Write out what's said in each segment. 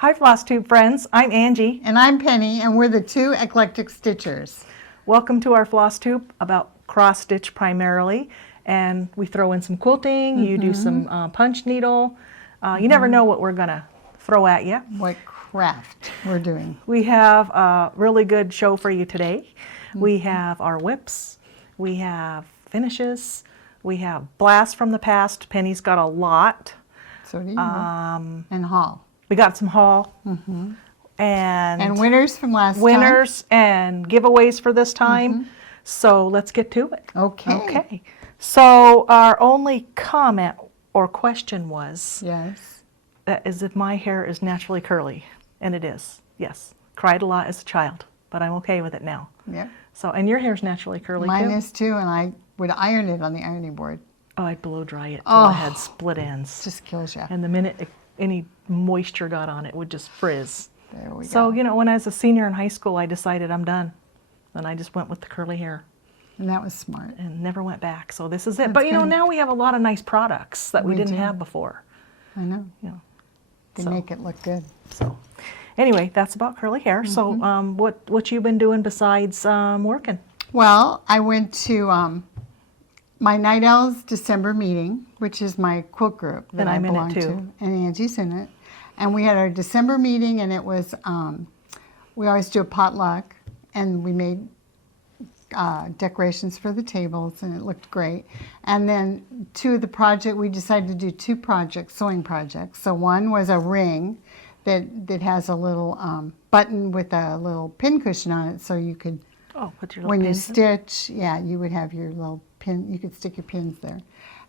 Hi FlossTube friends, I'm Angie. And I'm Penny, and we're the two Eclectic Stitchers. Welcome to our FlossTube about cross stitch primarily, and we throw in some quilting, you do some punch needle. You never know what we're gonna throw at you. What craft we're doing. We have a really good show for you today. We have our whips, we have finishes, we have blasts from the past. Penny's got a lot. So do you. And haul. We got some haul. And winners from last winners and giveaways for this time. So let's get to it. Okay. So our only comment or question was, yes, that is if my hair is naturally curly, and it is. Yes, cried a lot as a child, but I'm okay with it now. Yep. So, and your hair's naturally curly Mine too. is too, and I would iron it on the ironing board. Oh, I'd blow dry it till it had split ends. Just kills you. And the minute any moisture got on it, would just frizz. There we go. So, you know, when I was a senior in high school, I decided I'm done. And I just went with the curly hair. And that was smart. And never went back. So this is it. That's But, you know, good. now we have a lot of nice products that we didn't do. have before. I know. You know. They So- make it look good. So anyway, that's about curly hair. So what you been doing besides working? Well, I went to my Night Owls December meeting, which is my quilt group that And I I'm in it belong too. to, and Angie's in it. And we had our December meeting, and it was, we always do a potluck, and we made decorations for the tables, and it looked great. And then we decided to do two projects, sewing projects. So one was a ring that has a little button with a little pin cushion on it, so you could, Put your little when you pins in? stitch, you would have your little pin, you could stick your pins there.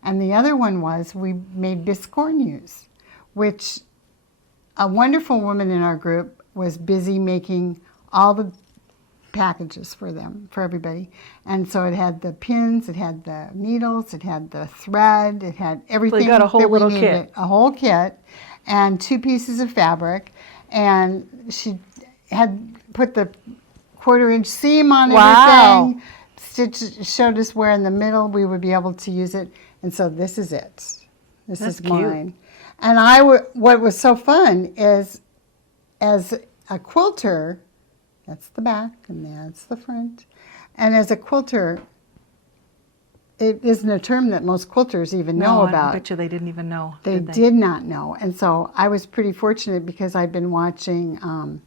And the other one was we made biscornues, which a wonderful woman in our group was busy making all the packages for them, for everybody. And so it had the pins, it had the needles, it had the thread, it had everything. got a whole that we little needed. kit. A whole kit and 2 pieces of fabric. And she had put the 1/4-inch seam on everything. Showed us where in the middle we would be able to use it. And so this is it. This That's is cute. mine. And what was so fun is, as a quilter, that's the back and that's the front. And as a quilter, it isn't a term that most quilters even know about. I bet you they didn't even know. They did not know. And so I was pretty fortunate because I'd been watching,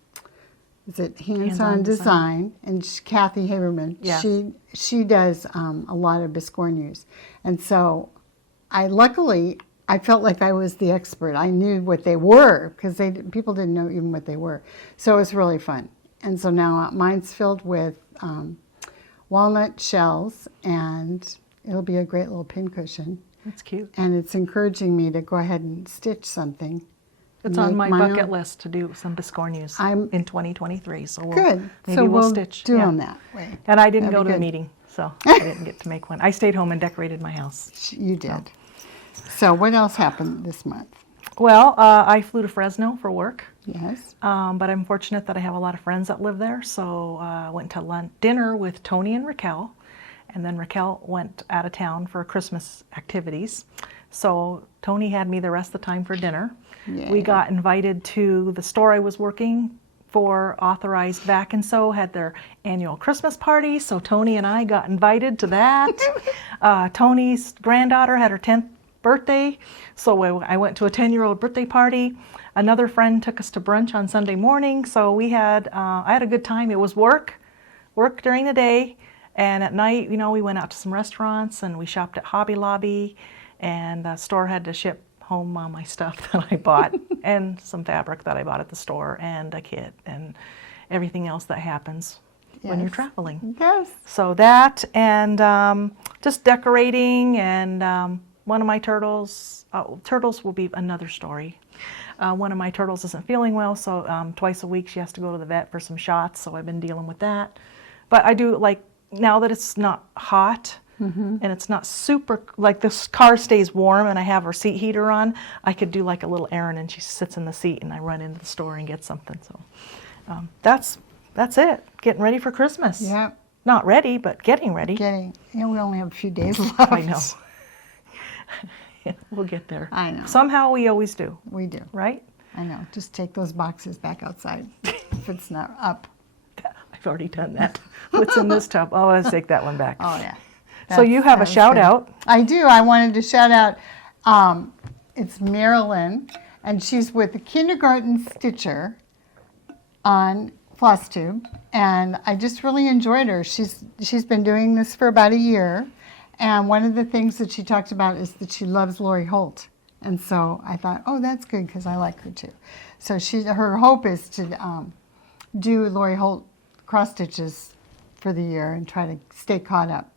is it Hands-On Design? And Kathy Haberman. Yes. She does a lot of biscornues. And so I felt like I was the expert. I knew what they were because people didn't know even what they were. So it was really fun. And so now mine's filled with walnut shells, and it'll be a great little pin cushion. That's cute. And it's encouraging me to go ahead and stitch something. It's on my bucket list to do some biscornues in 2023. So maybe we'll stitch. Do them that way. And I didn't go That'd to be the good. meeting, so I didn't get to make one. I stayed home and decorated my house. You did. So what else happened this month? Well, I flew to Fresno for work. Yes. But I'm fortunate that I have a lot of friends that live there. So I went to dinner with Tony and Raquel. And then Raquel went out of town for Christmas activities. So Tony had me the rest of the time for dinner. Yay. We got invited to the store I was working for, Authorized Vac and Sew, had their annual Christmas party. So Tony and I got invited to that. Tony's granddaughter had her 10th birthday. So I went to a 10-year-old birthday party. Another friend took us to brunch on Sunday morning. So I had a good time. It was work during the day. And at night, you know, we went out to some restaurants and we shopped at Hobby Lobby, and the store had to ship home all my stuff that I bought and some fabric that I bought at the store and a kit and everything else that happens when you're traveling. Yes. So that and just decorating and one of my turtles will be another story. One of my turtles isn't feeling well, so twice a week she has to go to the vet for some shots, so I've been dealing with that. But I do like, now that it's not hot and it's not super, like this car stays warm and I have her seat heater on, I could do like a little errand and she sits in the seat and I run into the store and get something. So that's it. Getting ready for Christmas. Yep. Not ready, but getting ready. We only have a few days left. I know. We'll get there. I know. Somehow we always do. We do. Right? I know. Just take those boxes back outside if it's not up. I've already done that. What's in this tub? Oh, let's take that one back. Oh, yeah. So you have a shout out. I do. I wanted to shout out, it's Marilyn, and she's with the Kindergarten Stitcher on FlossTube, and I just really enjoyed her. She's been doing this for about a year, and one of the things that she talked about is that she loves Lori Holt, and so I thought, oh, that's good because I like her too. So her hope is to do Lori Holt cross stitches for the year and try to stay caught up.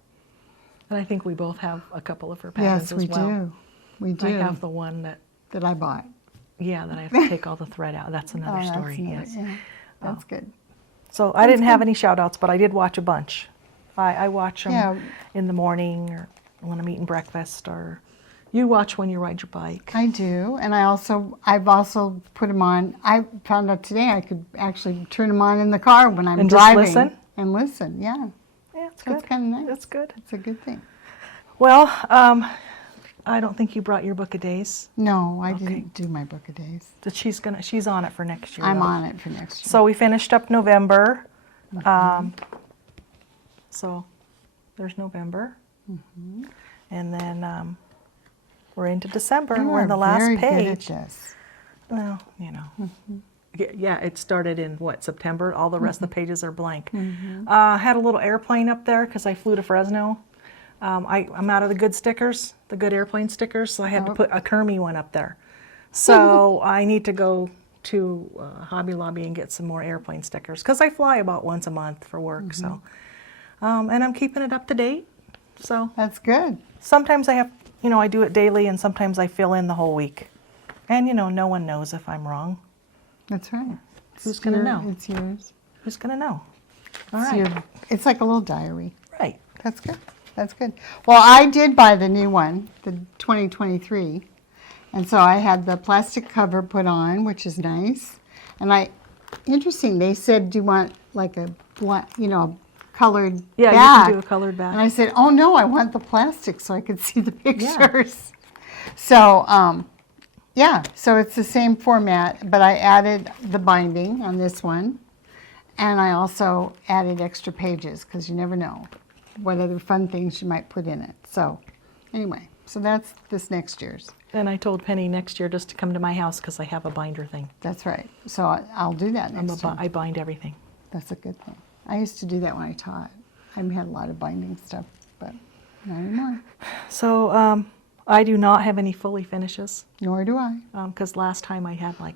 And I think we both have a couple of her patterns Yes, we as well. do. We do. I have the one that I bought. Yeah, that I have to take all the thread out. That's another Oh, story. that's Yes. yeah, that's good. So I didn't have any shout outs, but I did watch a bunch. I watch them in the morning or when I'm eating breakfast, or you watch when you ride your bike. I do, and I've also put them on. I found out today I could actually turn them on in the car when I'm And just driving. listen? And listen, yeah. Yeah, it's That's good. kind of nice. That's good. It's a good thing. Well, I don't think you brought your book of days. No, I Okay. didn't do my book of days. That she's on it for next year. I'm though. on it for next year. So we finished up November. So there's November. And then we're into December. You We're in the last very page. good at this. Well, you know. Yeah, it started in September. All the rest of the pages are blank. Had a little airplane up there because I flew to Fresno. I'm out of the good stickers, the good airplane stickers, so I had to put a Kermie one up there. So I need to go to Hobby Lobby and get some more airplane stickers because I fly about once a month for work. So, and I'm keeping it up to date. So That's good. sometimes I have, I do it daily, and sometimes I fill in the whole week. And no one knows if I'm wrong. That's right. Who's gonna know? It's yours. Who's gonna know? All It's, right, it's like a little diary. right. That's good. That's good. Well, I did buy the new one, the 2023, and so I had the plastic cover put on, which is nice. And interesting, they said, do you want like a colored Yeah, back? you can do a colored back. And I said, oh no, I want the plastic so I could see the pictures. So, so it's the same format, but I added the binding on this one, and I also added extra pages because you never know what other fun things you might put in it. So anyway, so that's this next year's. And I told Penny next year just to come to my house because I have a binder thing. That's right. So I'll do that next year. I bind everything. That's a good thing. I used to do that when I taught. I had a lot of binding stuff, but not anymore. So I do not have any fully finishes Nor do I. because last time I had like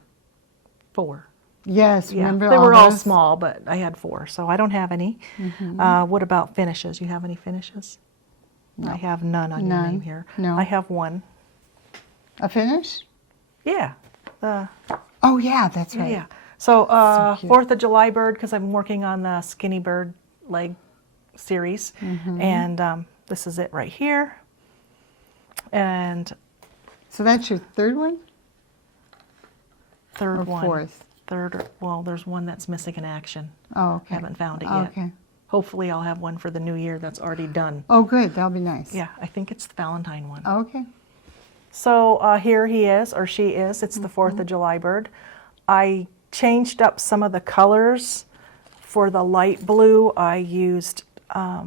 4. Yes, Yeah, remember they all were all those? small, but I had 4, so I don't have any. What about finishes? You have any finishes? No. I have none on your None. name here. No. I have one. A finish? Yeah. Oh yeah, that's right. Yeah. So, So cute. 4th of July bird, because I'm working on the Skinny Bird leg series. And this is it right here. And So that's your third one? third Or one. fourth? Third, well, there's one that's missing in action. Oh, okay. Haven't found it yet. Okay. Hopefully I'll have one for the new year that's already done. Oh, good. That'll be nice. Yeah, I think it's the Valentine one. Okay. So here he is, or she is. It's the 4th of July bird. I changed up some of the colors. For the light blue, I used, oh,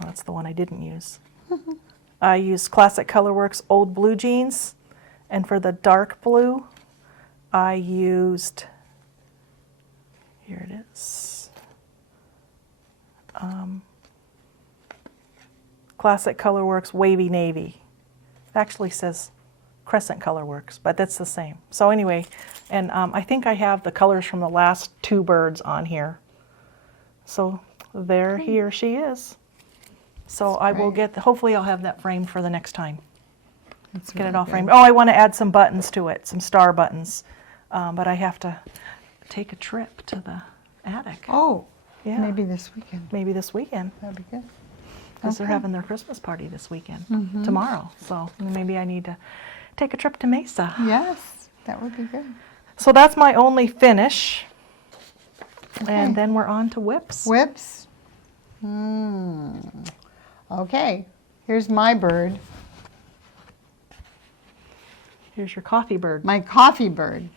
that's the one I didn't use. I used Classic Colorworks Old Blue Jeans. And for the dark blue, I used, here it is, Classic Colorworks Wavy Navy. It actually says Crescent Colorworks, but that's the same. So anyway, and I think I have the colors from the last 2 birds on here. So there he or she is. So I will great. hopefully I'll have that framed for the next time. That's Get really it all good. framed. Oh, I want to add some buttons to it, some star buttons. But I have to take a trip to the attic. Oh, Yeah. maybe this weekend. Maybe this weekend, That'd be good. because they're Okay. having their Christmas party this weekend, tomorrow. So maybe I need to take a trip to Mesa. Yes, that would be good. So that's my only finish. Okay. And then we're on to whips. Whips. Okay, here's my bird. Here's your coffee bird. My coffee bird.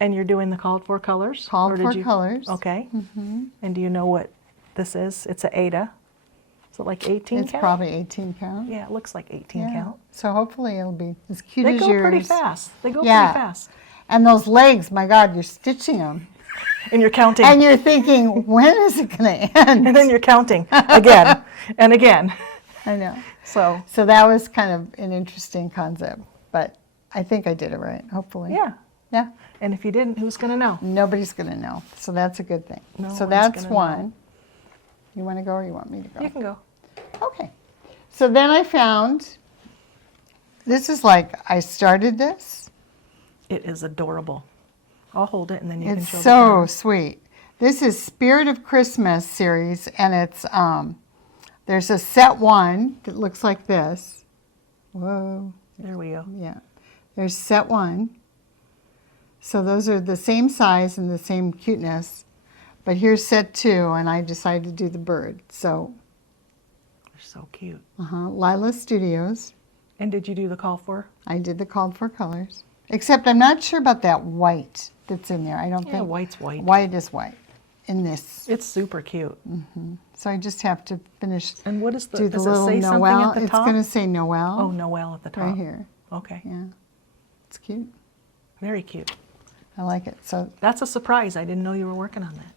And you're doing the called for colors? Called for colors. Okay. And do you know what this is? It's a Ada. Is it like 18 It's count? probably 18 count. Yeah, it looks like 18 Yeah. count. So hopefully it'll be as cute They as go yours. pretty fast. They go Yeah. pretty fast. And those legs, my God, you're stitching them. And you're counting. And you're thinking, when is it going to end? And then you're counting again and again. I know. So, So that was kind of an interesting concept, but I think I did it right, hopefully. yeah. Yeah. And if you didn't, who's going to know? Nobody's going to know. So that's a good thing. No So one's that's gonna one. know. You want to go or you want me to go? You can go. Okay. So then I found, this is like, I started this. It is adorable. I'll hold it and then you can It's show the so camera. sweet. This is Spirit of Christmas series, and it's, there's a set one that looks like this. Whoa. There we go. Yeah. There's set one. So those are the same size and the same cuteness. But here's set two, and I decided to do the bird. So, They're so cute. Lila Studios. And did you do the call for? I did the called for colors. Except I'm not sure about that white that's in there. I don't Yeah, think white's white. white is white in this. It's super cute. So I just have to finish, And what is the, do the does it little say something Noel. at the It's top? going to say Noel Oh, Noel at the top. right here. Okay. Yeah. It's cute. Very cute. I like it. So That's a surprise. I didn't know you were working on that.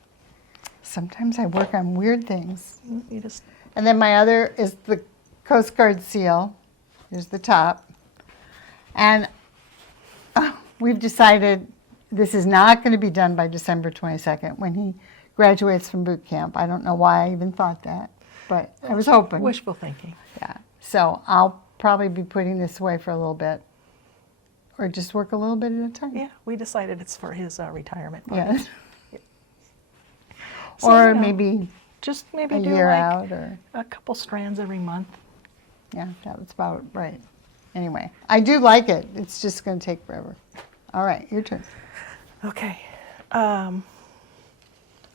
sometimes I work on weird things. You just, And then my other is the Coast Guard seal. Here's the top. And we've decided this is not going to be done by December 22nd when he graduates from boot camp. I don't know why I even thought that, but I was hoping. wishful thinking. Yeah. So I'll probably be putting this away for a little bit or just work a little bit at a time. Yeah, we decided it's for his retirement party. Yes. So, Or you know, maybe just maybe a do year like out or, a couple strands every month. yeah, that was about right. Anyway, I do like it. It's just going to take forever. All right, your turn. Okay.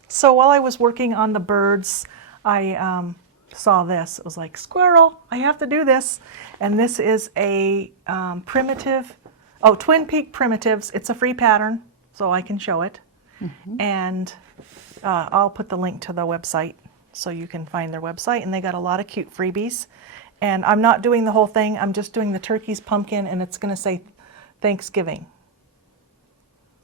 So while I was working on the birds, I saw this. It was like, squirrel, I have to do this. And this is a primitive, Twin Peak Primitives. It's a free pattern, so I can show it. And I'll put the link to the website so you can find their website. And they got a lot of cute freebies. And I'm not doing the whole thing. I'm just doing the turkey's pumpkin, and it's going to say Thanksgiving.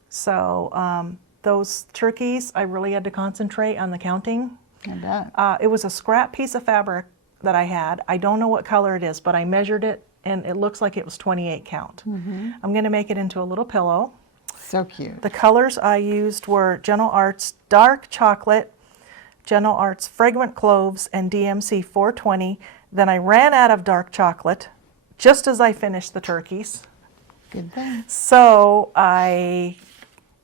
So those turkeys, I really had to concentrate on the counting. I bet. It was a scrap piece of fabric that I had. I don't know what color it is, but I measured it, and it looks like it was 28 count. I'm going to make it into a little pillow. So cute. The colors I used were Gentle Arts Dark Chocolate, Gentle Arts Fragrant Cloves, and DMC 420. Then I ran out of dark chocolate just as I finished the turkeys. Good thing. So I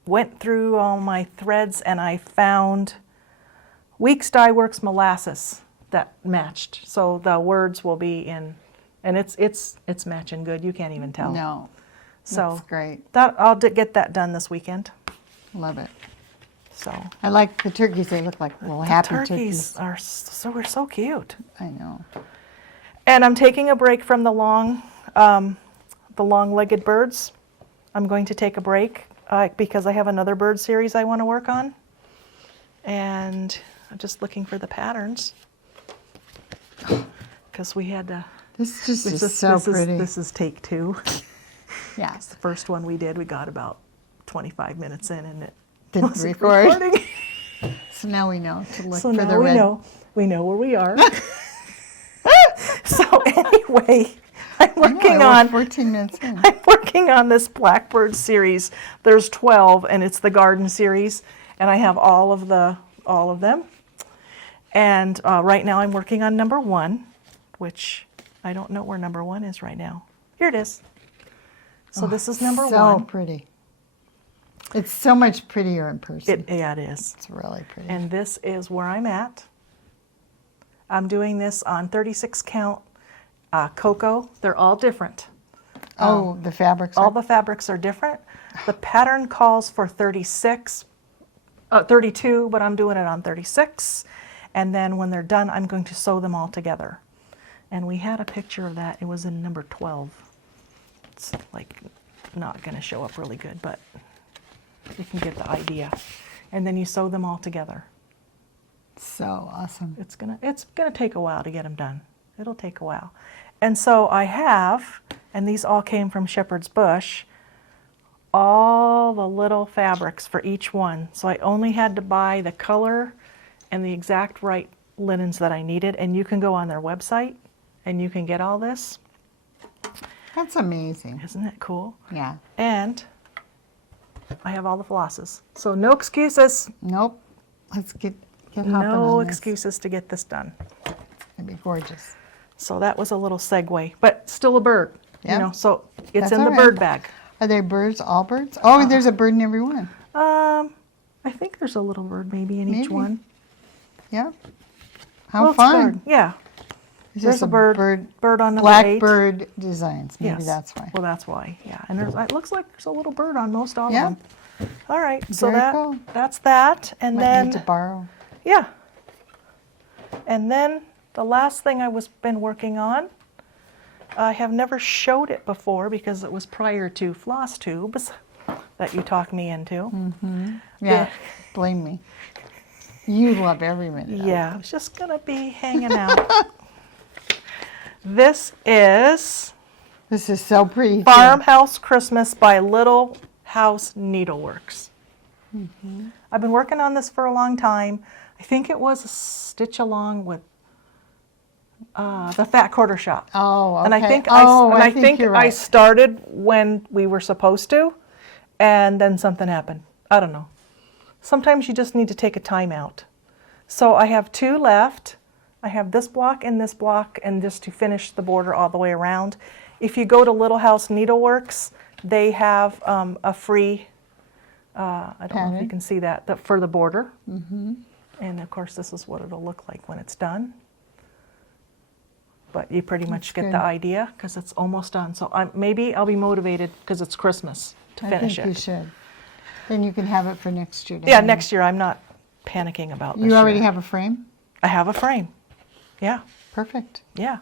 went through all my threads and I found Weeks Dye Works Molasses that matched. So the words will be in, and it's matching good. You can't even tell. No, So that's great. I'll get that done this weekend. Love it. So I like the turkeys. They look like little happy turkeys. are so cute. I know. And I'm taking a break from the long-legged birds. I'm going to take a break because I have another bird series I want to work on. And I'm just looking for the patterns because we had to. This just is so pretty. This is take two. Yeah. It's the first one we did. We got about 25 minutes in and it Didn't wasn't record. recording. So now we know to look So for now the we red. know where we are. So anyway, I'm working we're on 14 minutes in. I'm working on this Blackbird series. There's 12 and it's the garden series and I have all of them. And right now I'm working on number 1, which I don't know where number 1 is right now. Here it is. So this is number 1. So pretty. It's so much prettier in person. Yeah, it is. It's really pretty. And this is where I'm at. I'm doing this on 36 count cocoa. They're all different. The fabrics. All the fabrics are different. The pattern calls for 32, but I'm doing it on 36. And then when they're done, I'm going to sew them all together. And we had a picture of that. It was in number 12. It's like not going to show up really good, but you can get the idea. And then you sew them all together. So awesome. It's gonna take a while to get them done. It'll take a while. And so I have, and these all came from Shepherd's Bush, all the little fabrics for each one. So I only had to buy the color and the exact right linens that I needed. And you can go on their website and you can get all this. That's amazing. Isn't it cool? Yeah. And I have all the flosses. So no excuses. Nope. Let's get hopping No on this. excuses to get this done. It'd be gorgeous. So that was a little segue, but still a bird, Yep. you know, so it's That's in all the right. bird bag. Are they birds, all birds? Oh, there's a bird in every one. I think there's a little bird maybe in each Maybe. one. Yeah. How Well, it's fun. bird. Yeah. Is There's this a bird on number 8. Blackbird designs. Maybe Yes. that's why. Well, that's why. Yeah. And it looks like there's a little bird on most all Yeah. of them. All right. So Very cool. that's that. And Might need to then, borrow. yeah. And then the last thing I was been working on, I have never showed it before because it was prior to FlossTubes that you talked me into. Yeah. Blame me. You love every minute. of it. Yeah, it's just gonna be hanging out. This is This is so pretty. too. Farmhouse Christmas by Little House Needleworks. I've been working on this for a long time. I think it was a stitch along with the Fat Quarter Shop. Oh, okay. And I think I think you're I right. started when we were supposed to, and then something happened. I don't know. Sometimes you just need to take a time out. So I have 2 left. I have this block and just to finish the border all the way around. If you go to Little House Needleworks, they have a free, I don't know if you Pattern. can see that for the border. And of course, this is what it'll look like when it's done. But you pretty much get good. the idea because it's almost done. So maybe I'll be motivated because it's Christmas to I finish think you it. should. Then you can have it for next year. Yeah, Diane. next year. I'm not panicking about this You already year. have a frame? I have a frame. Yeah, Perfect. yeah.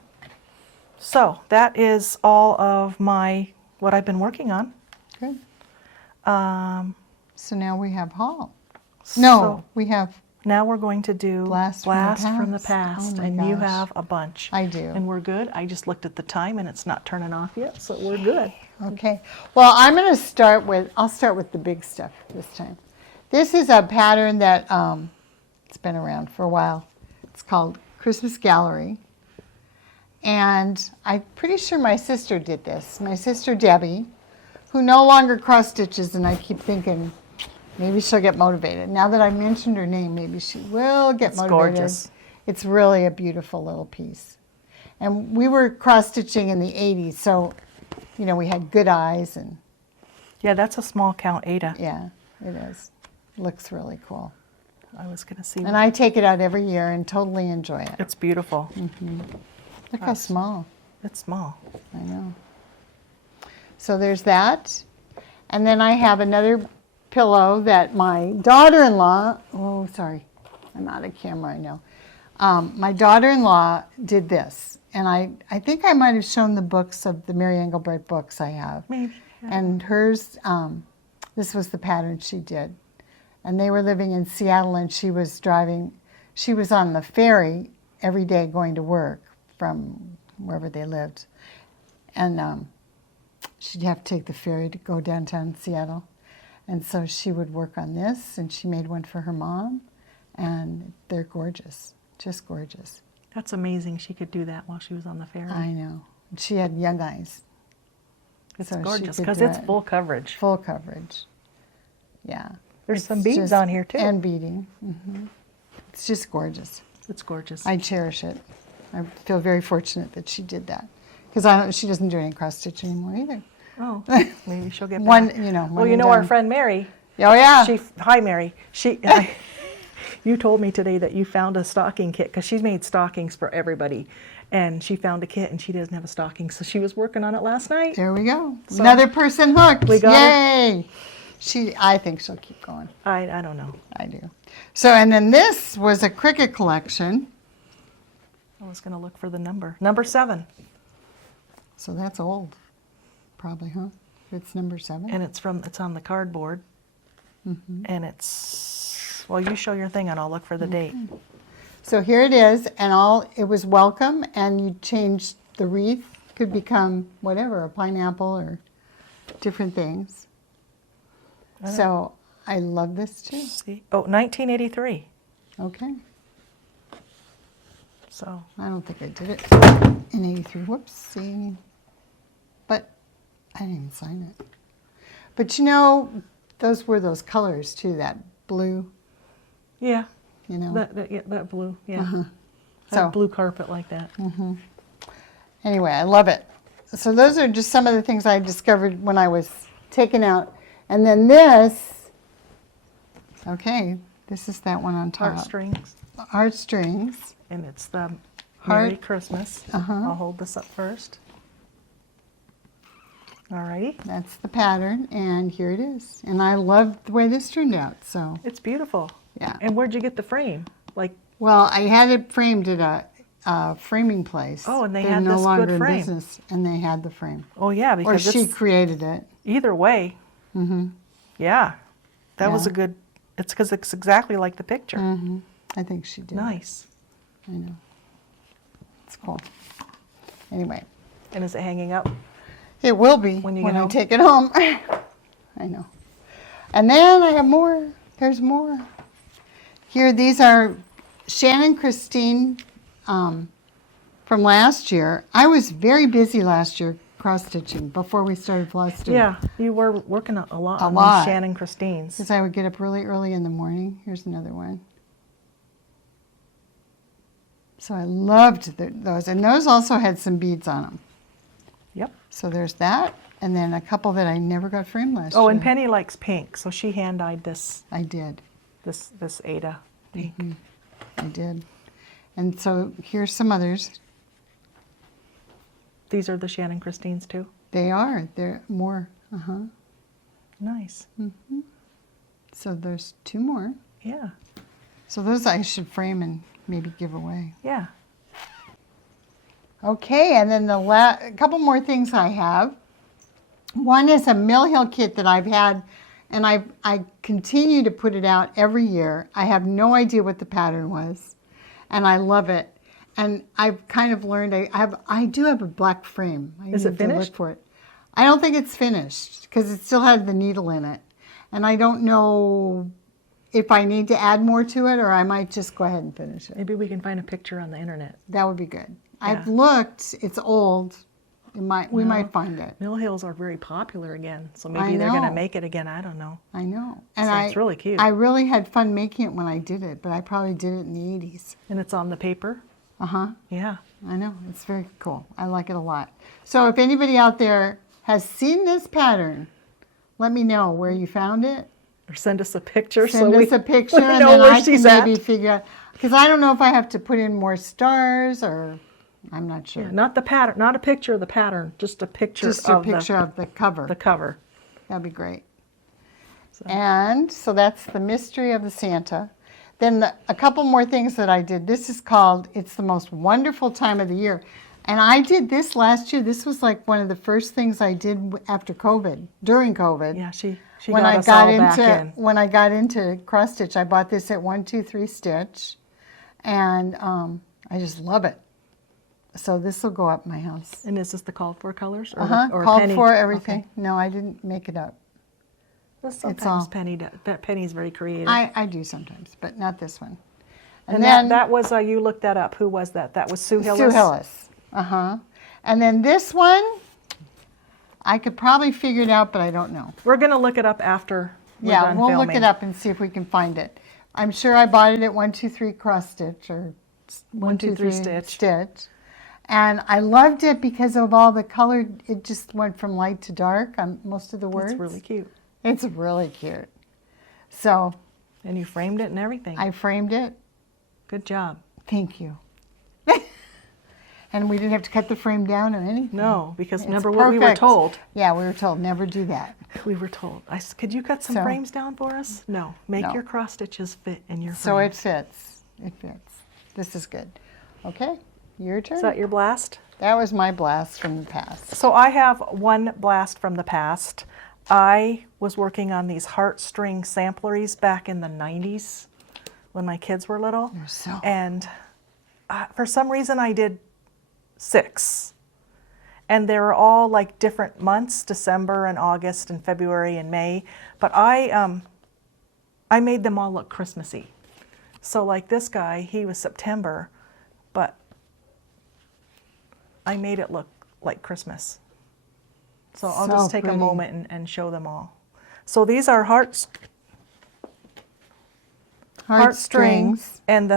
So that is all of what I've been working on. Good. Um, So now we have haul. No, so we have, now we're going to do Blast from the Past. Oh my and you gosh. have a bunch. I do. And we're good. I just looked at the time and it's not turning off yet, so we're good. Okay. Well, I'll start with the big stuff this time. This is a pattern that it's been around for a while. It's called Christmas Gallery. And I'm pretty sure my sister did this. My sister Debbie, who no longer cross stitches, and I keep thinking maybe she'll get motivated. Now that I mentioned her name, maybe she will get It's motivated. gorgeous. It's really a beautiful little piece. And we were cross stitching in the 80s, so you know, we had good eyes, and Yeah, that's a small count Ada. yeah, it is. Looks really cool. I was going to see. And I take it out every year and totally enjoy it. It's beautiful. Look how small. It's small. I know. So there's that. And then I have another pillow that my daughter-in-law, oh, sorry, I'm out of camera, I know. My daughter-in-law did this. And I think I might have shown the books of the Mary Engelbrecht books I have. Maybe. And hers, this was the pattern she did. And they were living in Seattle, and she was on the ferry every day going to work from wherever they lived. And she'd have to take the ferry to go downtown Seattle. And so she would work on this, and she made one for her mom. And they're gorgeous, just gorgeous. That's amazing. She could do that while she was on the ferry. I know. And she had young eyes. It's so she gorgeous could because do it's it. full coverage. Full coverage. Yeah. There's some It's beads just- on here too. And beading. It's just gorgeous. It's gorgeous. I cherish it. I feel very fortunate that she did that. Because she doesn't do any cross stitch anymore either. Oh, maybe she'll get One, back. you know. Well, you know our friend Mary. Oh yeah. Hi Mary. You told me today that you found a stocking kit because she's made stockings for everybody, and she found a kit and she doesn't have a stocking, so she was working on it last night. There we go. So, another person hooked. we got her. Yay. I think she'll keep going. I don't know. I do. So, and then this was a cricket collection. I was going to look for the number 7. So that's old. Probably, huh? It's number 7. And it's on the cardboard. And it's, well, you show your thing and I'll look for the date. So here it is, and it was welcome, and you changed the wreath. Could become whatever, a pineapple or different things. So I love this too. See? Oh, 1983. Okay. So I don't think I did it in 83. Whoopsie. But I didn't even sign it. But you know, those were those colors too, that blue, yeah, you know. that blue, yeah. So That blue carpet like that. anyway, I love it. So those are just some of the things I discovered when I was taken out. And then this, okay, this is that one on top. Heartstrings. Heartstrings. And it's the Heart- Merry Christmas. I'll hold this up first. Alrighty. That's the pattern, and here it is. And I love the way this turned out, so. It's beautiful. Yeah. And where'd you get the frame? Like, Well, I had it framed at a framing place. Oh, and they They're had no this longer good in frame. business, and they had the frame. oh yeah, Or because she it's, created it. either way. Yeah. That was Yeah. a good, it's because it's exactly like the picture. I think she did. Nice. I know. It's cool. Anyway, And is it hanging up? it will be When you when get I home? take it home. I know. And then I have more. There's more. Here, these are Shannon Christine from last year. I was very busy last year cross-stitching before we started FlossTube. Yeah, you were working a lot A on lot. these Shannon Christines. Because I would get up really early in the morning. Here's another one. So I loved those. And those also had some beads on them. Yep. So there's that. And then a couple that I never got framed last year. Oh, and Penny likes pink, so she hand-dyed this I did. this Ada pink. I did. And so here's some others. These are the Shannon Christines too. They are. They're more. Nice. So there's 2 more. Yeah. So those I should frame and maybe give away. Yeah. Okay, and then a couple more things I have. One is a Mill Hill kit that I've had, and I continue to put it out every year. I have no idea what the pattern was, and I love it. And I've kind of learned, I do have a black frame. I Is it need to look finished? for it. I don't think it's finished because it still had the needle in it. And I don't know if I need to add more to it or I might just go ahead and finish it. Maybe we can find a picture on the internet. That would be good. I've Yeah. looked, it's old. We might find it. Mill Hills are very popular again, so I maybe they're going to know. make it again. I don't know. I know. And So it's really cute. I really had fun making it when I did it, but I probably did it in the 80s. And it's on the paper. Yeah. I know. It's very cool. I like it a lot. So if anybody out there has seen this pattern, let me know where you found it. Or send us a picture Send so us a picture we and know then where I can she's maybe at. figure out. Because I don't know if I have to put in more stars or I'm not sure. Yeah, not the pattern, not a picture of the pattern, just a picture Just a of picture of the cover. the cover. That'd be great. So- And so that's the mystery of the Santa. Then a couple more things that I did. This is called It's the Most Wonderful Time of the Year. And I did this last year. This was like one of the first things I did after COVID, during COVID. Yeah, she when got I us got all into back in. when I got into cross stitch, I bought this at 1, 2, 3 Stitch, and I just love it. So this will go up my house. And is this the called for colors? Or, or Called Penny? for everything. Okay. No, I didn't make it up. Well, sometimes all- Penny's very creative. I do sometimes, but not this one. and then that was, you looked that up. Who was that? That was Sue Hillis? Sue Hillis. And then this one, I could probably figure it out, but I don't know. We're going to look it up after we're Yeah, done we'll filming. look it up and see if we can find it. I'm sure I bought it at 1, 2, 3 cross stitch or 1, 2, 3 stitch. And I loved it because of all the color. It just went from light to dark on most of the words. It's really cute. It's really cute. So And you framed it and everything. I framed it. Good job. Thank you. And we didn't have to cut the frame down or anything. No, because It's remember what we were perfect. told. Yeah, we were told never do that. We were told. Could you cut some So- frames down for us? No. Make No. your cross stitches fit in your So frame. it fits. It fits. This is good. Okay, your turn. Is that your blast? That was my blast from the past. So I have one blast from the past. I was working on these heartstring sampleries back in the 90s when my kids were little. They're so... And for some reason I did 6. And they were all like different months, December and August and February and May. But I made them all look Christmassy. So like this guy, he was September, but I made it look like Christmas. So I'll So just take pretty. a moment and show them all. So these are heartstrings, and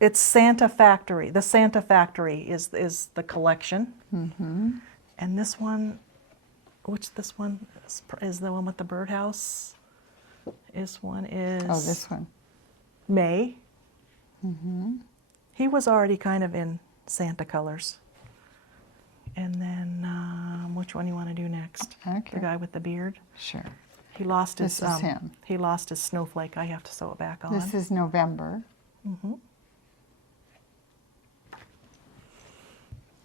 it's Santa Factory. The Santa Factory is the collection. Mm-hmm. And this one, this one is the one with the birdhouse. This one is Oh, this one. May. Mm-hmm. He was already kind of in Santa colors. And then which one you want to do next? Okay. The guy with the beard. Sure. He lost his This is him. He lost his snowflake. I have to sew it back on. This is November. Mm-hmm.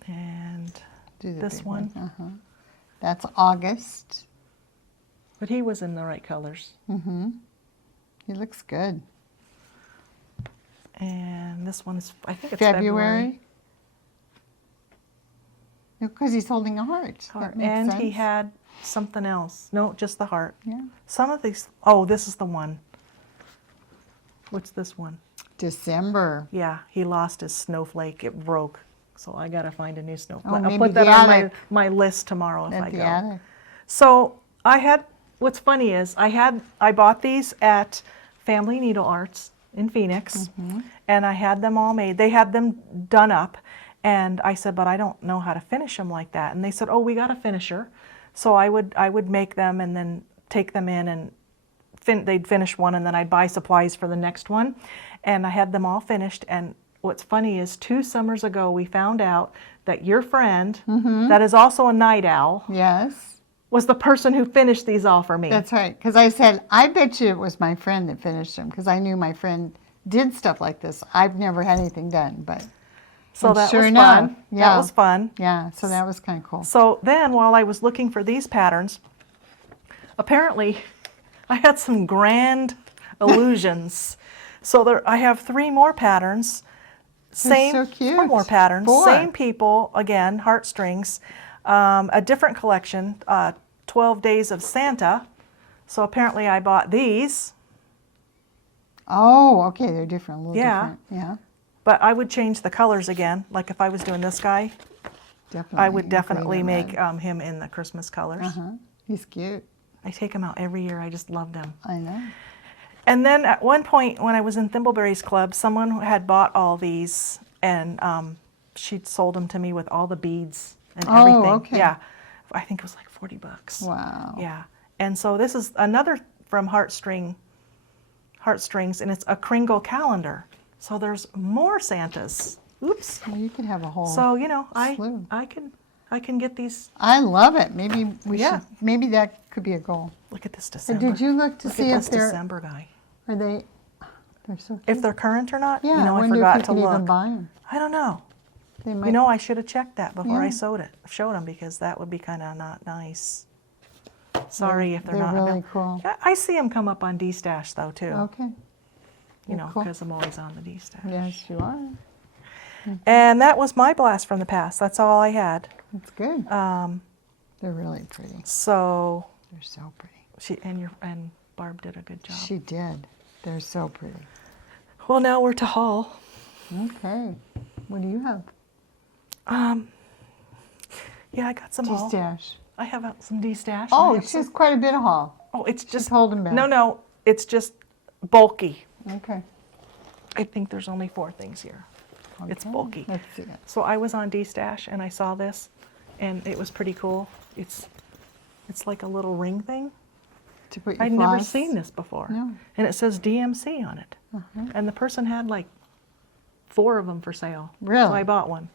And Do the this big one. Uh-huh. That's August. But he was in the right colors. Mm-hmm. He looks good. And this one's, I think it's February. Because he's holding a heart. Heart. That makes And he sense. had something else. No, just the heart. Yeah. Some of these, oh, this is the one. What's this one? December. Yeah, he lost his snowflake. It broke. So I got to find a new snowflake. Oh, I'll maybe put that the on attic. my list tomorrow if At I the go. attic. So I had, what's funny is I bought these at Family Needle Arts in Phoenix, Mm-hmm. and I had them all made. They had them done up, and I said, but I don't know how to finish them like that. And they said, oh, we got a finisher. So I would make them and then take them in, and they'd finish one, and then I'd buy supplies for the next one. And I had them all finished. And what's funny is 2 summers ago, we found out that your friend, that is also a night owl, Yes. was the person who finished these all for me. That's right. Because I said, I bet you it was my friend that finished them. Because I knew my friend did stuff like this. I've never had anything done, but So that sure was enough, fun. yeah. That was fun. yeah. So that was kind of cool. So then while I was looking for these patterns, apparently I had some grand illusions. So I have 3 more patterns. Same, so cute. 4 more patterns. 4. Same people, again, heartstrings. A different collection, 12 Days of Santa. So apparently I bought these. Oh, okay. They're different. A little Yeah. different. Yeah. But I would change the colors again. Like if I was doing this guy, Definitely. I would definitely green and make red. him in the Christmas colors. Uh-huh. He's cute. I take him out every year. I just love them. I know. And then at one point when I was in Thimbleberry's Club, someone had bought all these, and she'd sold them to me with all the beads and Oh, everything. okay. Yeah. I think it was like $40. Wow. Yeah. And so this is another from Heartstrings, and it's a Kringle calendar. So there's more Santas. Oops. Well, you could have a whole. So, you know, slew. I can get these. I love it. Maybe we Yeah. should. Maybe that could be a goal. Look at this So December. did you look to Look see at if this they're December guy. are they? They're so cute. If they're current or not, Yeah. you know, I I wonder forgot if to you could look. even buy them. I don't know. They might. You know, I should have checked that before I Yeah. showed them, because that would be kind of not nice. Sorry if they're not really available. cool. Yeah, I see them come up on D-Stash though too. Okay. You know, cool. because I'm always on the D-Stash. Yes, you are. And that was my blast from the past. That's all I had. That's good. They're really pretty. So They're so pretty. and Barb did a good job. She did. They're so pretty. Well, now we're to haul. Okay. What do you have? Yeah, I got some haul. D-stash. I have some D-Stash. Oh, I have she has quite a bit of haul. Oh, it's just holding back. No, it's just bulky. Okay. I think there's only 4 things here. It's Okay. bulky. Let's see it. So I was on D-Stash and I saw this, and it was pretty cool. It's like a little ring thing. To put your I'd never floss. seen this before. No. And it says DMC on it. And the person had like 4 of them for sale. Really? So I bought one.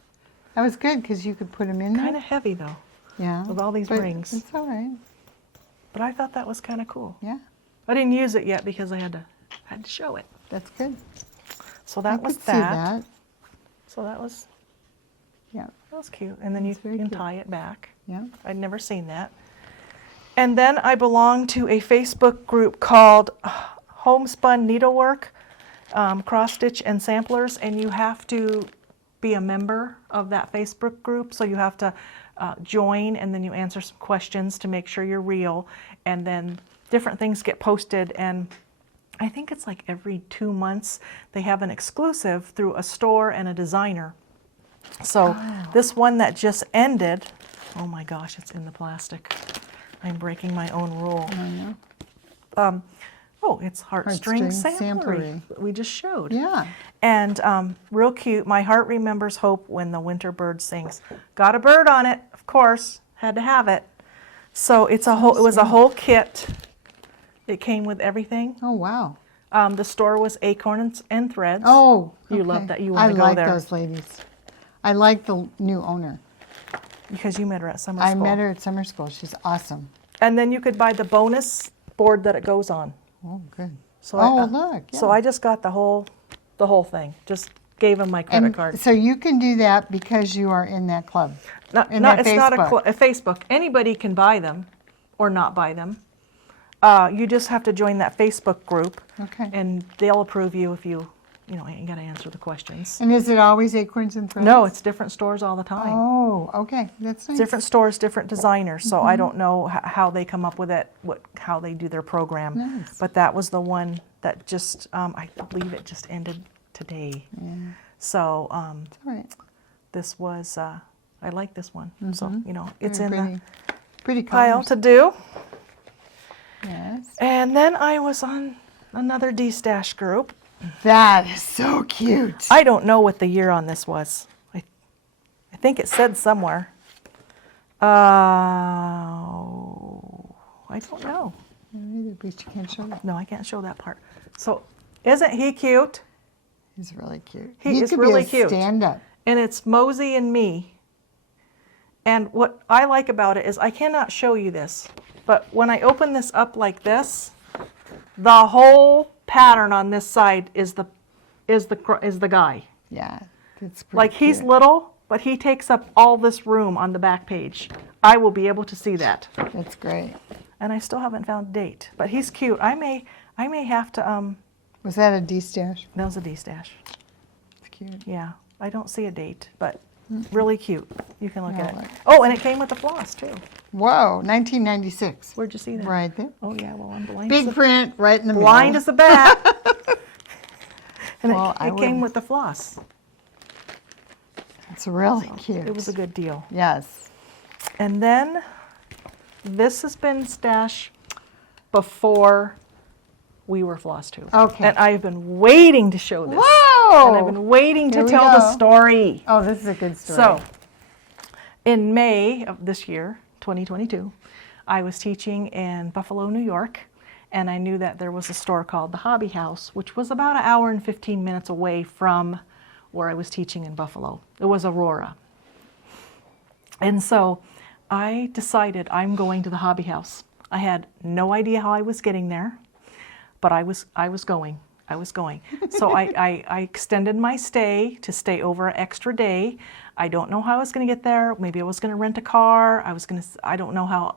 That was good because you could put them in there. Kind of heavy though, Yeah. with all these But rings. It's all right. But I thought that was kind of cool. Yeah. I didn't use it yet because I had to show it. That's good. So that I was could see that. that. So that was Yeah. That was cute. And then you very can cute. tie it back. Yeah. I'd never seen that. And then I belong to a Facebook group called Homespun Needlework, Cross Stitch and Samplers, and you have to be a member of that Facebook group. So you have to join, and then you answer some questions to make sure you're real, and then different things get posted. And I think it's like every 2 months they have an exclusive through a store and a designer. So this one that just ended, oh my gosh, it's in the plastic. I'm breaking my own rule. I know. Oh, it's Heartstring Heartstring Samplery Samplery. that we just showed. Yeah. And real cute. My heart remembers hope when the winter bird sings. Got a bird on it, of course. Had to have it. So it's a whole. It was a whole kit. It came with everything. Oh, wow. The store was Acorns and Threads. Oh, You okay. love that. You wanna I go like there. those ladies. I like the new owner. Because you met her at summer I school. met her at summer school. She's awesome. And then you could buy the bonus board that it goes on. Oh, good. So Oh, look, So yeah. I just got the whole thing. Just gave him my credit And card. so you can do that because you are in that club. It's not Facebook. a Facebook. Anybody can buy them or not buy them. You just have to join that Facebook group, Okay. and they'll approve you if you ain't got to answer the questions. And is it always Acorns and Threads? No, it's different stores all the time. Oh, okay. That's nice. Different stores, different designers. So I don't know how they come up with it, how they do their program. Nice. But that was the one that just, I believe it just ended today. Yeah. So All right. this was, I like this one. So, it's Very in the pretty pile colors. to do. Yes. And then I was on another D-Stash group. That is so cute. I don't know what the year on this was. I think it said somewhere. I don't know. Either, but you can't show that. No, I can't show that part. So, isn't he cute? He's really cute. He is could really be a cute. stand-up. And it's Mosey and me. And what I like about it is I cannot show you this, but when I open this up like this, the whole pattern on this side is the guy. Yeah, that's pretty Like he's cute. little, but he takes up all this room on the back page. I will be able to see that. That's great. And I still haven't found a date, but he's cute. I may have to Was that a D-stash? that was a D-Stash. It's cute. Yeah. I don't see a date, but really cute. You can look I at it. like it. Oh, and it came with the floss too. Whoa, 1996. Where'd you see that? Right there. Oh yeah, well I'm blind. Big print, right in the middle. Blind as a bat. And Well, it came wouldn't. with the floss. It's really cute. It was a good deal. Yes. And then this has been Stash before we were FlossTube. Okay. And I've been waiting to show this. Whoa! And I've been waiting to Here we tell the go. story. Oh, this is a good story. So, in May of this year, 2022, I was teaching in Buffalo, New York, and I knew that there was a store called the Hobby House, which was about an hour and 15 minutes away from where I was teaching in Buffalo. It was Aurora. And so I decided I'm going to the Hobby House. I had no idea how I was getting there, but I was going. So I extended my stay to stay over an extra day. I don't know how I was going to get there. Maybe I was going to rent a car. I don't know how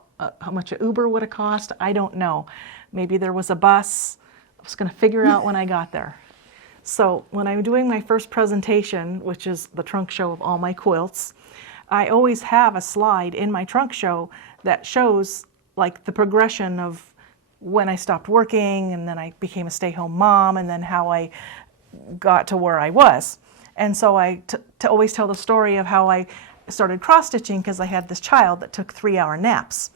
much an Uber would have cost. I don't know. Maybe there was a bus. I was going to figure out when I got there. So when I'm doing my first presentation, which is the trunk show of all my quilts, I always have a slide in my trunk show that shows like the progression of when I stopped working, and then I became a stay-home mom, and then how I got to where I was. And so I to always tell the story of how I started cross-stitching because I had this child that took 3-hour naps.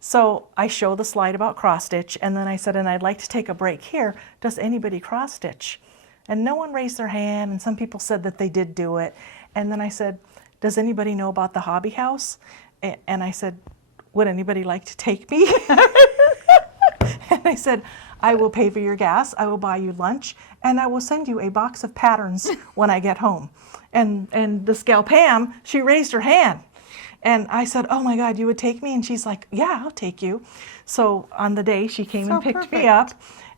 So I show the slide about cross-stitch, and then I said, and I'd like to take a break here. Does anybody cross-stitch? And no one raised their hand, and some people said that they did do it. And then I said, does anybody know about the Hobby House? And I said, would anybody like to take me? And I said, I will pay for your gas, I will buy you lunch, and I will send you a box of patterns when I get home. And this gal Pam, she raised her hand. And I said, oh my God, you would take me? And she's like, yeah, I'll take you. So on the day, she came and picked me up,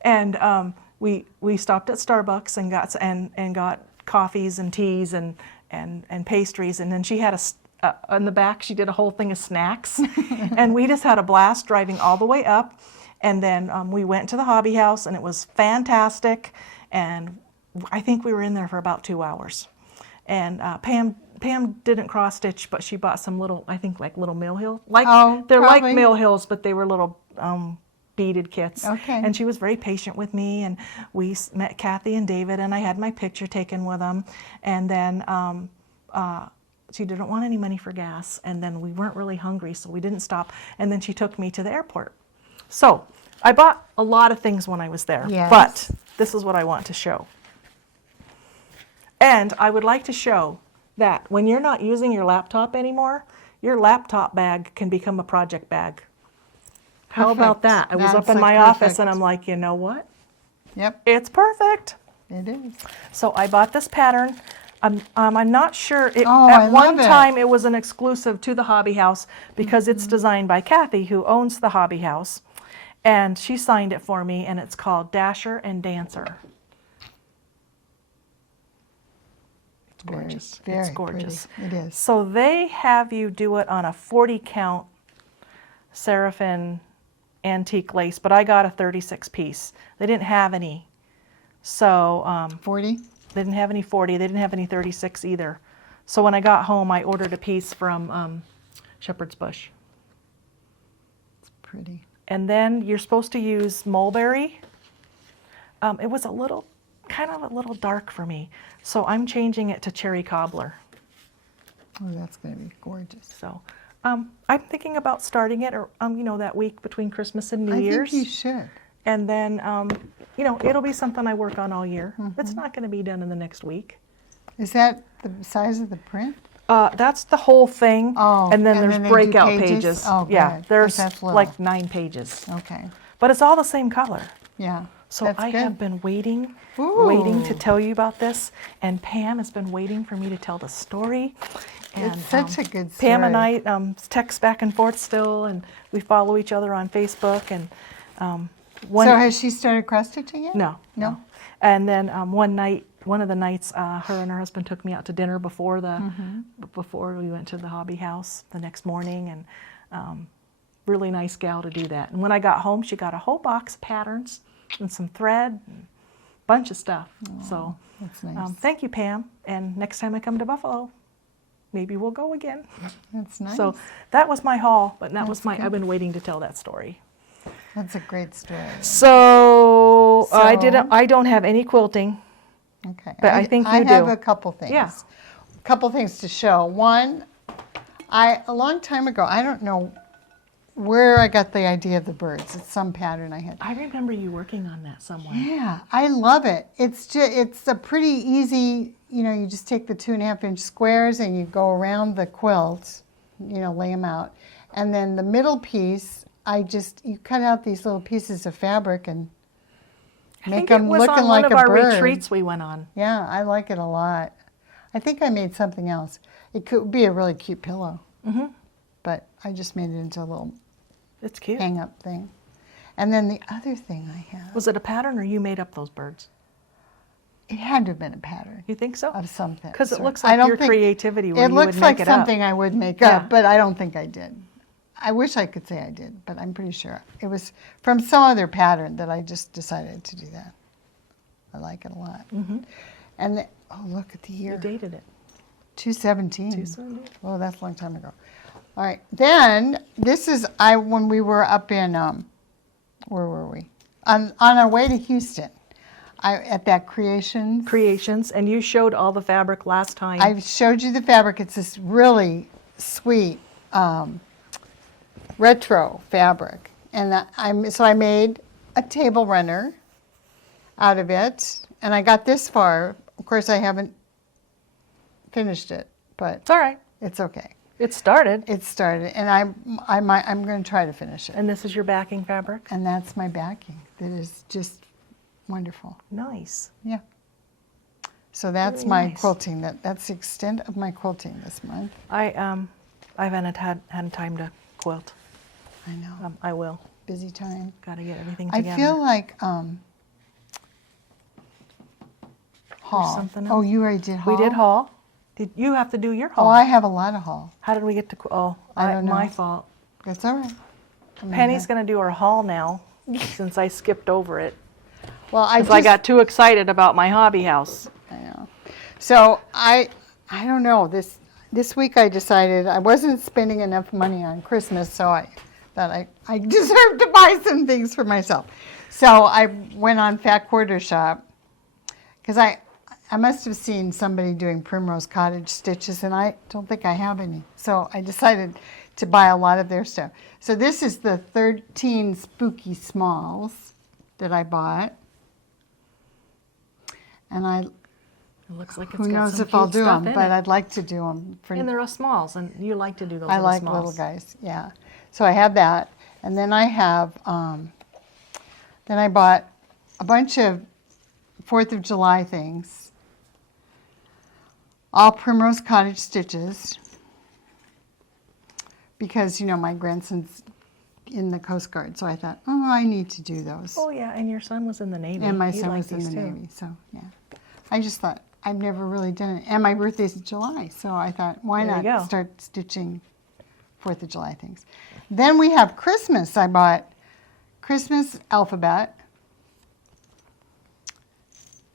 and we stopped at Starbucks and got coffees and teas, and and pastries. And then she had in the back, she did a whole thing of snacks. And we just had a blast driving all the way up. And then we went to the hobby house, and it was fantastic. And I think we were in there for about 2 hours. And Pam didn't cross stitch, but she bought some little, I think like little mill hill. They're like mill hills, but they were little beaded kits. Okay. And she was very patient with me, and we met Kathy and David, and I had my picture taken with them. And then she didn't want any money for gas, and then we weren't really hungry, so we didn't stop. And then she took me to the airport. So I bought a lot of things when I was there, Yes. but this is what I want to show. And I would like to show that when you're not using your laptop anymore, your laptop bag can become a project bag. How about that? I was up in my office, and I'm like, you know what? Yep, It's perfect. it is. So I bought this pattern. I'm not sure. I At one love it. time, it was an exclusive to the hobby house because it's designed by Kathy, who owns the hobby house. And she signed it for me, and it's called Dasher and Dancer. It's gorgeous. Very, It's very gorgeous. pretty. It is. So they have you do it on a 40 count Seraphim antique lace, but I got a 36 piece. They didn't have any. So 40? they didn't have any 40. They didn't have any 36 either. So when I got home, I ordered a piece from Shepherd's Bush. It's pretty. And then you're supposed to use mulberry. It was kind of a little dark for me. So I'm changing it to cherry cobbler. Oh, that's going to be gorgeous. So I'm thinking about starting it, or that week between Christmas and New I Year's. think you should. And then, it'll be something I work on all year. Mm-hmm. It's not going to be done in the next week. Is that the size of the print? That's the whole thing. Oh, and then and there's then they do breakout pages? pages. Oh, yeah, good, 'cause there's that's little. like 9 pages. Okay. But it's all the same color. Yeah. So that's I good. have been waiting to Ooh. tell you about this, and Pam has been waiting for me to tell the story. And, It's such a good story. Pam and I text back and forth still, and we follow each other on Facebook. And So has she started cross-stitching yet? No. And then one of the nights, her and her husband took me out to dinner before we went to the hobby house the next morning, and really nice gal to do that. And when I got home, she got a whole box of patterns and some thread, and a bunch of stuff. So That's nice. thank you, Pam. And next time I come to Buffalo, maybe we'll go again. That's nice. So that was my haul, but that was That's good. I've been waiting to tell that story. That's a great story. So So- I don't have any quilting. Okay. But I think you I have do. a couple things. Yeah. A couple things to show. One, a long time ago, I don't know where I got the idea of the birds. It's some pattern I had. I remember you working on that somewhere. Yeah, I love it. It's a pretty easy, you just take the 2.5-inch squares and you go around the quilt, lay them out. And then the middle piece, you cut out these little pieces of fabric and make them looking like a bird. I think it was on one of our retreats we went on. Yeah, I like it a lot. I think I made something else. It could be a really cute pillow. Mm-hmm. But I just made it into a little It's cute. hang-up thing. And then the other thing I have, Was it a pattern, or you made up those birds? it had to have been a pattern You think so? of something. Because it sort. looks I like don't your think- creativity where It you looks would like make it up. something I would make Yeah. up, but I don't think I did. I wish I could say I did, but I'm pretty sure. It was from some other pattern that I just decided to do that. I like it a lot. Mm-hmm. And look at the You year. dated it. 217. 217. Oh, that's a long time ago. All right. Then this is when we were up in where were we? On our way to Houston. At that Creations, and you showed all the fabric last time. I showed you the fabric. It's this really sweet retro fabric, and I made a table runner out of it, and I got this far. Of course, I haven't finished it, but It's all right. it's okay. It started. It started, and I'm going to try to finish it. And this is your backing fabric? And that's my backing. That is just wonderful. Nice. Yeah. So that's Very my nice. quilting. That's the extent of my quilting this month. I haven't had time to quilt. I know. I will. Busy time. Got to get everything I together. feel like haul. something Oh, else? you already did haul? We did haul. Did you have to do your Oh, haul? I have a lot of haul. How did we get to? I don't know. My fault. That's all right. Penny's going to do her haul now, since I skipped over it. Well, I Because I got too excited about my hobby house. I know. So I don't know. This week I decided I wasn't spending enough money on Christmas, so I thought I deserved to buy some things for myself. So I went on Fat Quarter Shop because I must have seen somebody doing Primrose Cottage stitches, and I don't think I have any. So I decided to buy a lot of their stuff. So this is the 13 Spooky Smalls that I bought. And It looks like it's who got knows some if I'll cute do stuff them, in but it. I'd like to do them. And they're smalls, and you like to do those I little like smalls. little guys, yeah. So I have that, and then I have, then I bought a bunch of 4th of July things, all Primrose Cottage stitches, because, you know, my grandson's in the Coast Guard, so I thought, oh, I need to do those. Oh yeah, and your son was in the Navy. And my He son liked was in these the too. Navy, so yeah. I just thought, I've never really done it. And my birthday's in July, so I thought, why There you not go. start stitching 4th of July things. Then we have Christmas. I bought Christmas alphabet.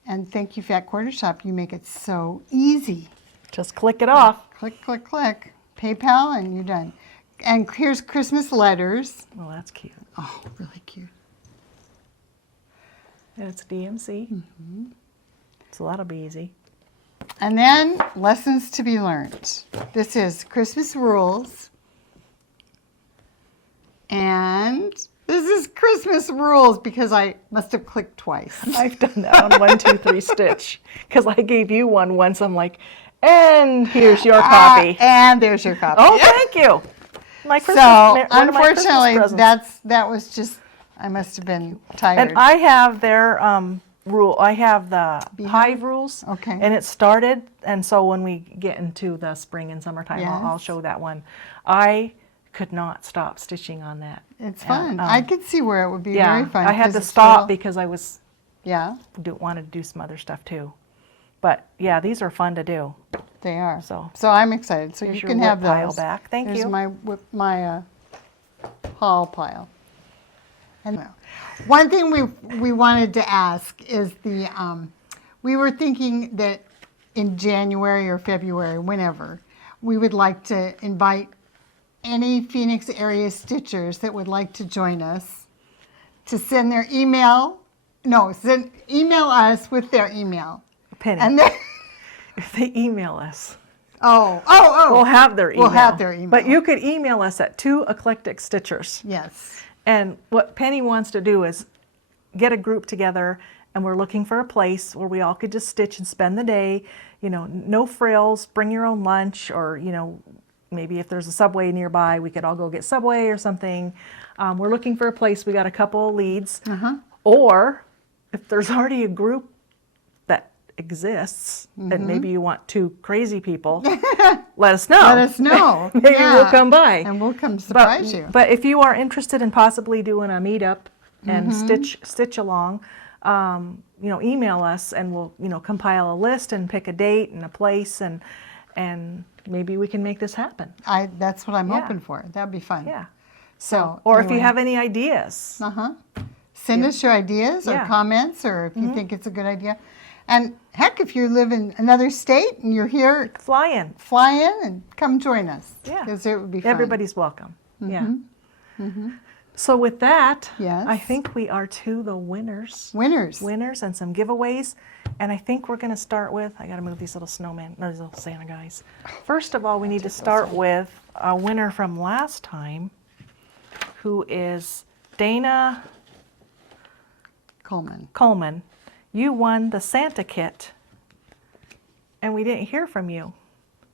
And thank you, Fat Quarter Shop. You make it so easy. Just click it off. Click, click, click. PayPal, and you're done. And here's Christmas letters. Well, that's cute. Oh, really cute. And it's DMC. Mm-hmm. So that'll be easy. And then lessons to be learned. This is Christmas rules. And this is Christmas rules because I must have clicked twice. I've done that on 1, 2, 3 stitch. Because I gave you one once. I'm like, and here's your copy. And there's your copy. Oh, thank you. My Christmas, So one of my Christmas unfortunately, presents. that was just, I must have been tired. And I have their rule. I have the hive rules. Okay. And it started, and so when we get into the spring and summertime, I'll Yes. show that one. I could not stop stitching on that. It's And, fun. I could see where it would be yeah, very fun. I had 'cause to it's stop all- because I was Yeah, wanted to do some other stuff too. But yeah, these are fun to do. they are. So So I'm excited. So here's you your can have whip pile those. back. Thank There's you. my haul pile. And one thing we wanted to ask is we were thinking that in January or February, whenever, we would like to invite any Phoenix area stitchers that would like to join us to send their email. No, email us with their email. Penny, And then, if they email us, oh. we'll have their email. We'll have their email. But you could email us at 2 Eclectic Stitchers. Yes. And what Penny wants to do is get a group together, and we're looking for a place where we all could just stitch and spend the day. You know, no frills, bring your own lunch, or, you know, maybe if there's a Subway nearby, we could all go get Subway or something. We're looking for a place. We got a couple of leads. Or if there's already a group that exists, and maybe you want 2 crazy people, let us know. Let us know. Maybe Yeah. we'll come by. And we'll come surprise you. But if you are interested in possibly doing a meetup and stitch along, you know, email us, and we'll, you know, compile a list and pick a date and a place, and maybe we can make this happen. That's what I'm Yeah. hoping for. That'd be fun. Yeah. So, Or if you anyway. have any ideas. Send us your ideas or Yeah. comments, or if you think it's a good idea. And heck, if you live in another state and you're here, Fly in. fly in and come join us. Yeah. Because it would be fun. Everybody's welcome. Yeah. So with that, Yes. I think we are to the winners. Winners. Winners and some giveaways. And I think we're going to start with, I got to move these little snowmen, or these little Santa guys. First of all, we need to start with a winner from last time, who is Dana Coleman. You won the Santa kit, and we didn't hear from you.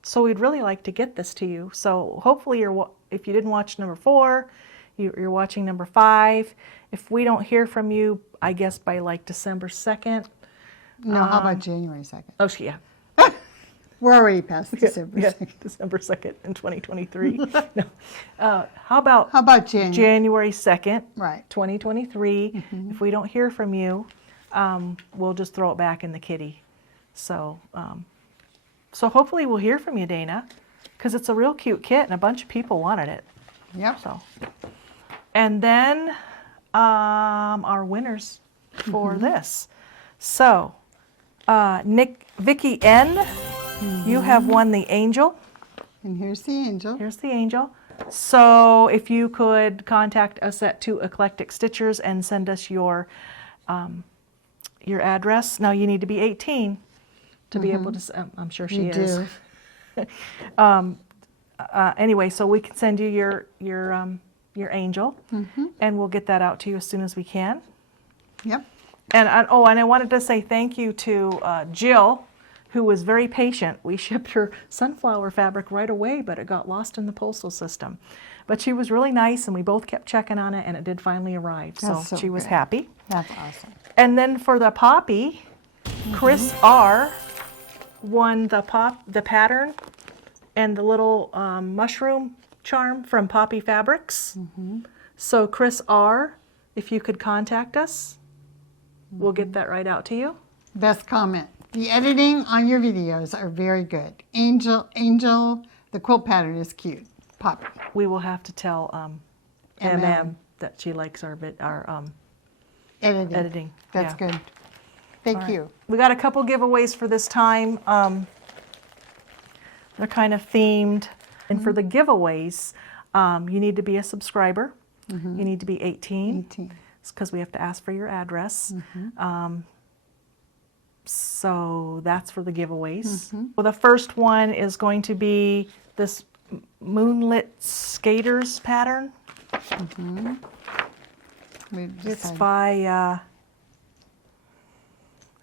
So we'd really like to get this to you. So hopefully if you didn't watch number 4, you're watching number 5. If we don't hear from you, I guess by like December 2nd. No, how about January 2nd? Oh, yeah. We're already past December Yeah, 2nd. December 2nd in 2023. No. How about How about January? January 2nd, Right. 2023. If we don't hear from you, we'll just throw it back in the kitty. So So hopefully we'll hear from you, Dana, because it's a real cute kit and a bunch of people wanted it. Yep. So, and then our winners for this. So, Vicky N, you have won the angel. And here's the angel. Here's the angel. So if you could contact us at 2 Eclectic Stitchers and send us your address. Now you need to be 18 to be able to. I'm sure she is. Anyway, so we can send you your angel, and we'll get that out to you as soon as we can. Yep. And I wanted to say thank you to Jill, who was very patient. We shipped her sunflower fabric right away, but it got lost in the postal system. But she was really nice, and we both kept checking on it, and it did finally arrive. So she was happy. That's awesome. And then for the poppy, Chris R won the pattern and the little mushroom charm from Poppy Fabrics. So Chris R, if you could contact us, we'll get that right out to you. Best comment. The editing on your videos are very good. Angel, the quilt pattern is cute. Poppy. We will have to tell MM that she likes our editing. That's good. Thank you. We got a couple giveaways for this time. They're kind of themed. And for the giveaways, you need to be a subscriber. You need to be 18. It's because we have to ask for your address. So that's for the giveaways. Well, the first one is going to be this Moonlit Skaters pattern. It's by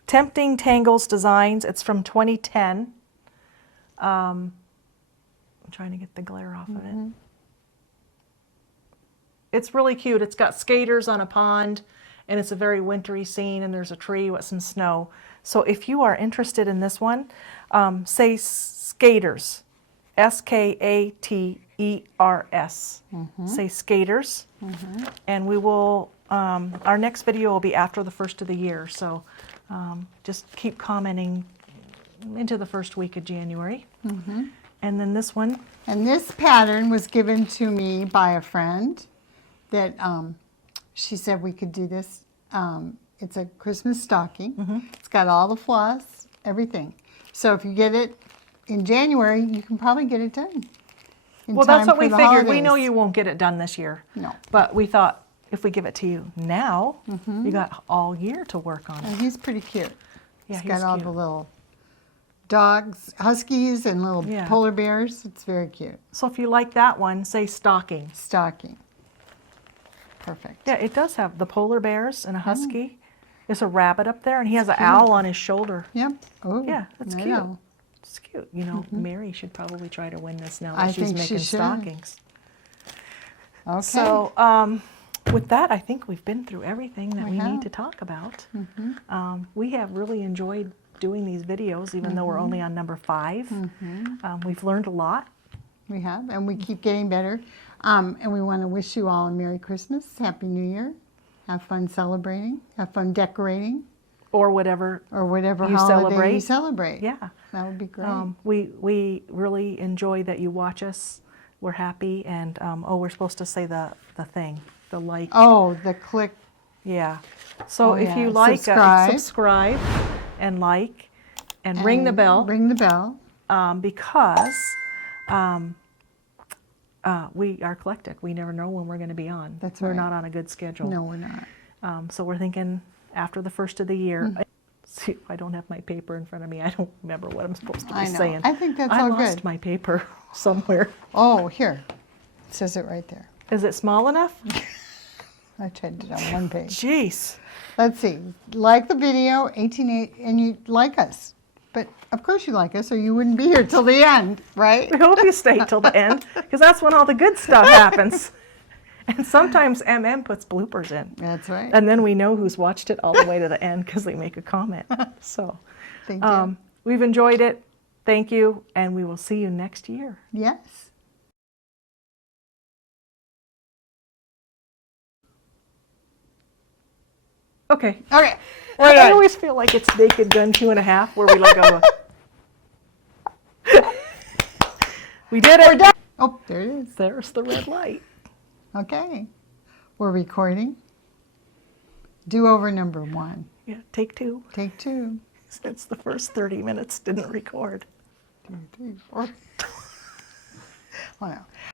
Tempting Tangles Designs. It's from 2010. I'm trying to get the glare off of it. It's really cute. It's got skaters on a pond, and it's a very wintry scene, and there's a tree with some snow. So if you are interested in this one, say skaters, S-K-A-T-E-R-S. Say skaters, and we will, our next video will be after the first of the year, so just keep commenting into the first week of January. And then this one. And this pattern was given to me by a friend that she said we could do this. It's a Christmas stocking. It's got all the floss, everything. So if you get it in January, you can probably get it done. Well, that's what we figured. We know you won't get it done this year. No. But we thought if we give it to you now, you got all year to work on it. And he's pretty cute. Yeah, He's got all the little dogs, huskies, and little polar bears. It's very cute. So if you like that one, say stocking. Stocking. Perfect. Yeah, it does have the polar bears and a husky. There's a rabbit up there, and he has an owl on his shoulder. Yep. Oh, Yeah, that's I cute. know. It's cute. You know, Mary should probably try to win this now that I she's think she making should. stockings. Okay. So with that, I think we've been through everything that we need to talk about. We have really enjoyed doing these videos, even though we're only on number 5. We've learned a lot. We have, and we keep getting better. And we want to wish you all a Merry Christmas, Happy New Year. Have fun celebrating, have fun decorating. Or whatever you celebrate. You celebrate. Yeah. That would be great. We really enjoy that you watch us. We're happy, and we're supposed to say the thing, the like. Oh, the click. Yeah. So if you like, subscribe and like, and ring the bell. Ring the bell. Because we are eclectic. We never know when we're going to be on. That's We're right. not on a good schedule. No, we're not. So we're thinking after the first of the year. See, I don't have my paper in front of me. I don't remember what I'm supposed to be saying. I think that's all good. I lost my paper somewhere. Oh, here. It says it right there. Is it small enough? I tried it on one page. Jeez. Let's see. Like the video, 18, and you like us. But of course you like us, or you wouldn't be here till the end, right? We hope you stay till the end, because that's when all the good stuff happens. And sometimes MM puts bloopers in. That's right. And then we know who's watched it all the way to the end because they make a comment. So Thank you. We've enjoyed it. Thank you. And we will see you next year. Yes. Okay. Okay. I always feel like it's Naked Gun 2.5 where we let go of We did it. We're done. Oh, there it is. There's the red light. Okay. We're recording. Do-over number 1. Yeah, take 2. Take 2. Since the first 30 minutes didn't record. 2, 3, 4. Wow.